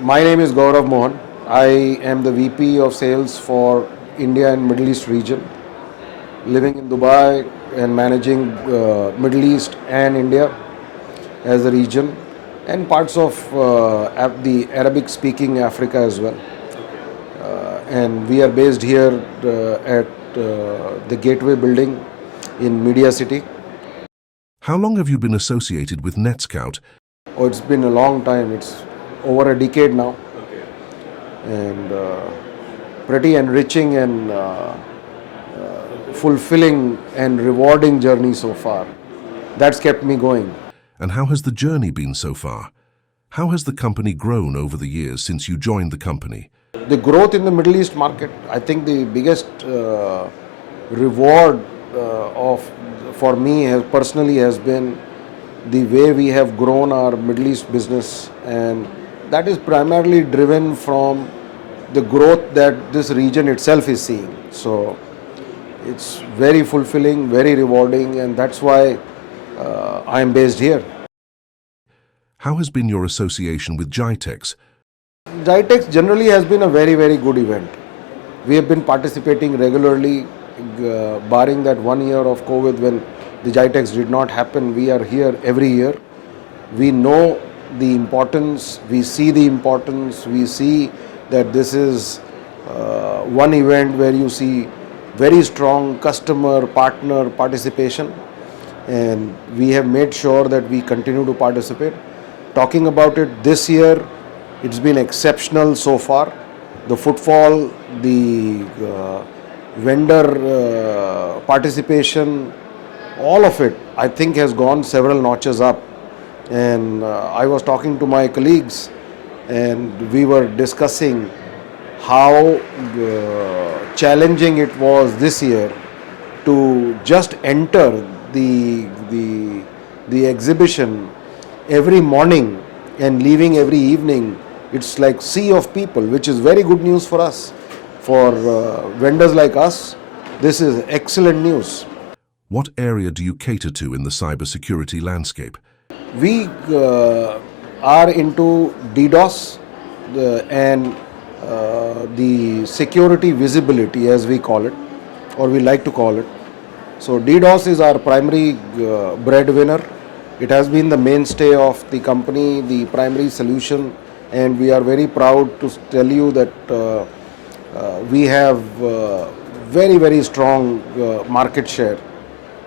My name is Gaurav Mohan. I am the VP of Sales for India and Middle East region, living in Dubai and managing Middle East and India as a region and parts of the Arabic-speaking Africa as well. And we are based here at the Gateway building in Media City. How long have you been associated with NETSCOUT? Oh, it's been a long time. It's over a decade now. And pretty enriching and fulfilling and rewarding journey so far. That's kept me going. And how has the journey been so far? How has the company grown over the years since you joined the company? The growth in the Middle East market, I think the biggest reward for me personally has been the way we have grown our Middle East business, and that is primarily driven from the growth that this region itself is seeing. So it's very fulfilling, very rewarding, and that's why I am based here. How has been your association with GITEX? GITEX generally has been a very, very good event. We have been participating regularly, barring that 1 year of COVID when the GITEX did not happen. We are here every year. We know the importance, we see the importance, we see that this is one event where you see very strong customer partner participation, and we have made sure that we continue to participate. Talking about it this year, it's been exceptional so far. The footfall, the vendor participation, all of it, I think, has gone several notches up. And I was talking to my colleagues, and we were discussing how challenging it was this year to just enter the exhibition every morning and leaving every evening. It's like sea of people, which is very good news for us. For vendors like us, this is excellent news. What area do you cater to in the cybersecurity landscape? We are into DDoS and the security visibility, as we call it, or we like to call it. So DDoS is our primary breadwinner. It has been the mainstay of the company, the primary solution, and we are very proud to tell you that we have very, very strong market share.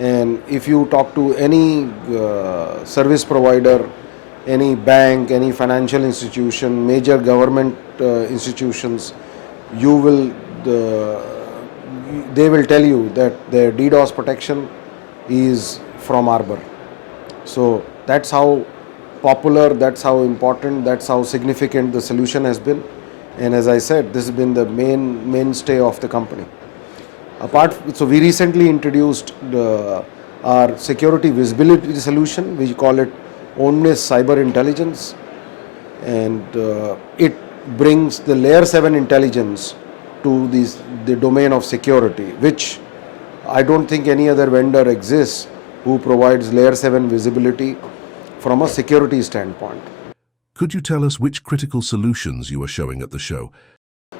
And if you talk to any service provider, any bank, any financial institution, major government institutions, they will tell you that their DDoS protection is from Arbor. So that's how popular, that's how important, that's how significant the solution has been. And as I said, this has been the mainstay of the company. So we recently introduced our security visibility solution. We call it Omnis Cyber Intelligence, and it brings the layer 7 intelligence to the domain of security, which I don't think any other vendor exists who provides layer 7 visibility from a security standpoint. Could you tell us which critical solutions you are showing at the show?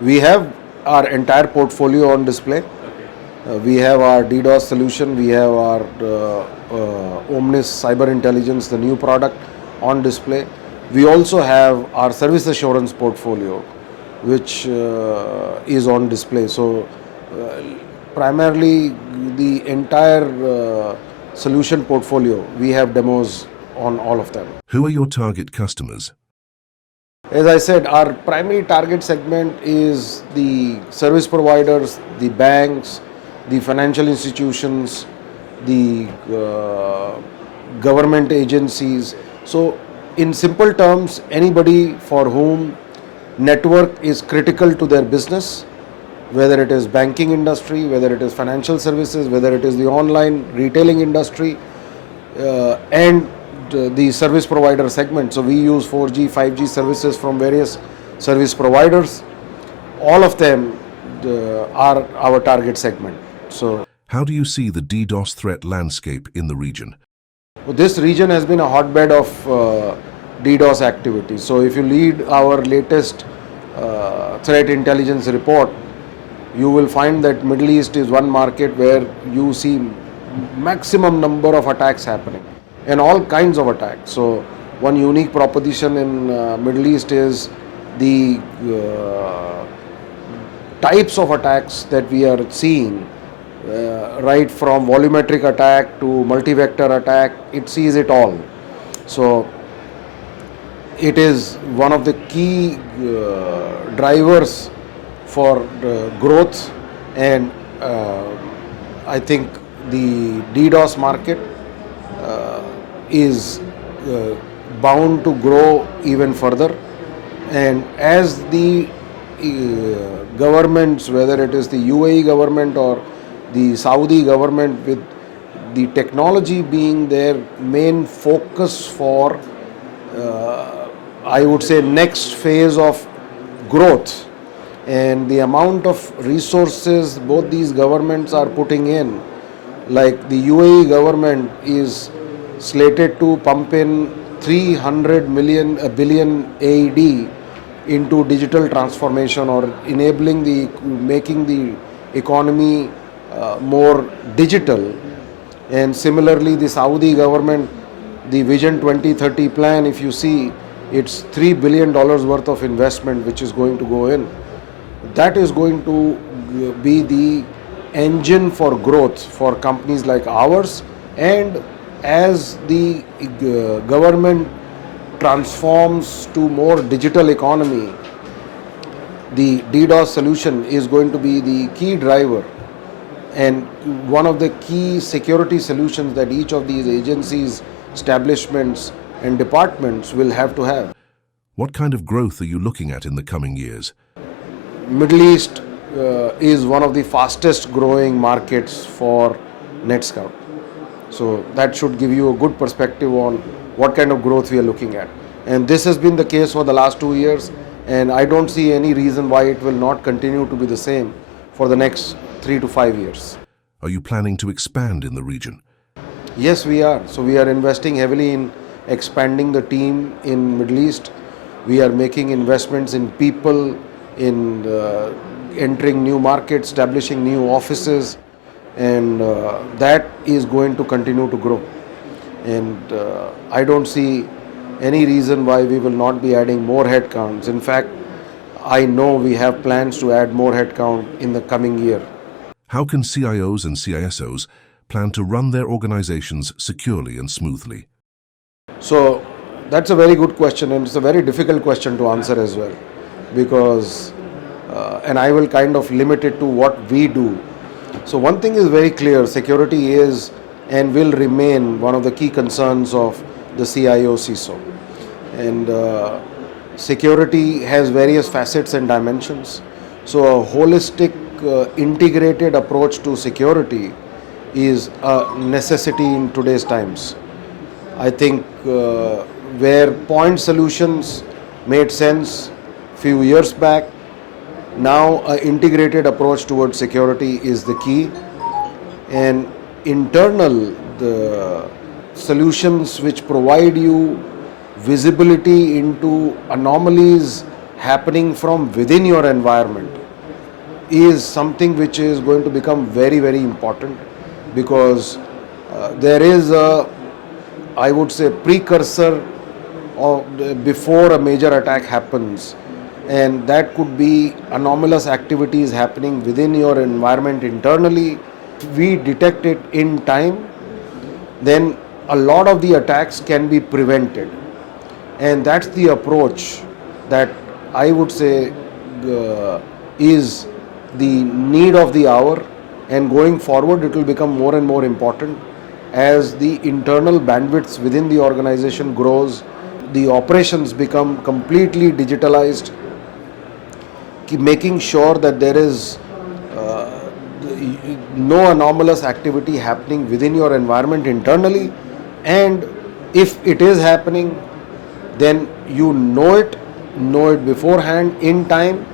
We have our entire portfolio on display. We have our DDoS solution, we have our Omnis Cyber Intelligence, the new product, on display. We also have our service assurance portfolio, which is on display. So primarily the entire solution portfolio, we have demos on all of them. Who are your target customers? As I said, our primary target segment is the service providers, the banks, the financial institutions, the government agencies. So in simple terms, anybody for whom network is critical to their business, whether it is banking industry, whether it is financial services, whether it is the online retailing industry, and the service provider segment. So we use 4G, 5G services from various service providers. All of them are our target segment. So, how do you see the DDoS threat landscape in the region? this region has been a hotbed of DDoS activity. So if you read our latest threat intelligence report, you will find that Middle East is one market where you see maximum number of attacks happening and all kinds of attacks. So one unique proposition in Middle East is the types of attacks that we are seeing, right from volumetric attack to multi-vector attack. It sees it all. So it is one of the key drivers for growth, and I think the DDoS market is bound to grow even further. And as the governments, whether it is the UAE government or the Saudi government, with the technology being their main focus for I would say next phase of growth, and the amount of resources both these governments are putting in, like the UAE government is slated to pump in 300 billion AED into digital transformation or enabling making the economy more digital. And similarly, the Saudi government, the Vision 2030 plan, if you see, it's $3 billion worth of investment which is going to go in. That is going to be the engine for growth for companies like ours. And as the government transforms to more digital economy, the DDoS solution is going to be the key driver and one of the key security solutions that each of these agencies, establishments and departments will have to have. What kind of growth are you looking at in the coming years? Middle East is one of the fastest growing markets for NETSCOUT. So that should give you a good perspective on what kind of growth we are looking at. And this has been the case for the last 2 years, and I don't see any reason why it will not continue to be the same for the next 3 to 5 years. Are you planning to expand in the region? Yes, we are. So we are investing heavily in expanding the team in Middle East. We are making investments in people, in entering new markets, establishing new offices, and that is going to continue to grow. And I don't see any reason why we will not be adding more headcounts. In fact, I know we have plans to add more headcount in the coming year. How can CIOs and CISOs plan to run their organizations securely and smoothly? So that's a very good question, and it's a very difficult question to answer as well, because and I will kind of limit it to what we do. So one thing is very clear: security is and will remain one of the key concerns of the CIO CISO, and security has various facets and dimensions. So a holistic integrated approach to security is a necessity in today's times. I think where point solutions made sense few years back, now an integrated approach towards security is the key. And the solutions which provide you visibility into anomalies happening from within your environment is something which is going to become very, very important, because there is a, I would say, precursor of before a major attack happens, and that could be anomalous activities happening within your environment internally. If we detect it in time, then a lot of the attacks can be prevented, and that's the approach that I would say is the need of the hour, and going forward it will become more and more important as the internal bandwidths within the organization grows, the operations become completely digitalized, making sure that there is no anomalous activity happening within your environment internally, and if it is happening, then you know it beforehand in time.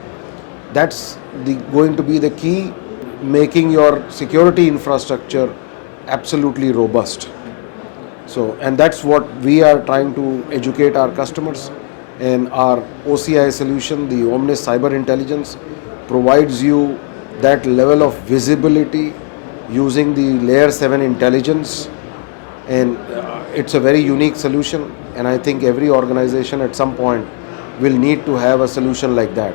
That's going to be the key, making your security infrastructure absolutely robust. So, and that's what we are trying to educate our customers. And our OCI solution, the Omnis Cyber Intelligence, provides you that level of visibility using the layer 7 intelligence. And it's a very unique solution. And I think every organization at some point will need to have a solution like that.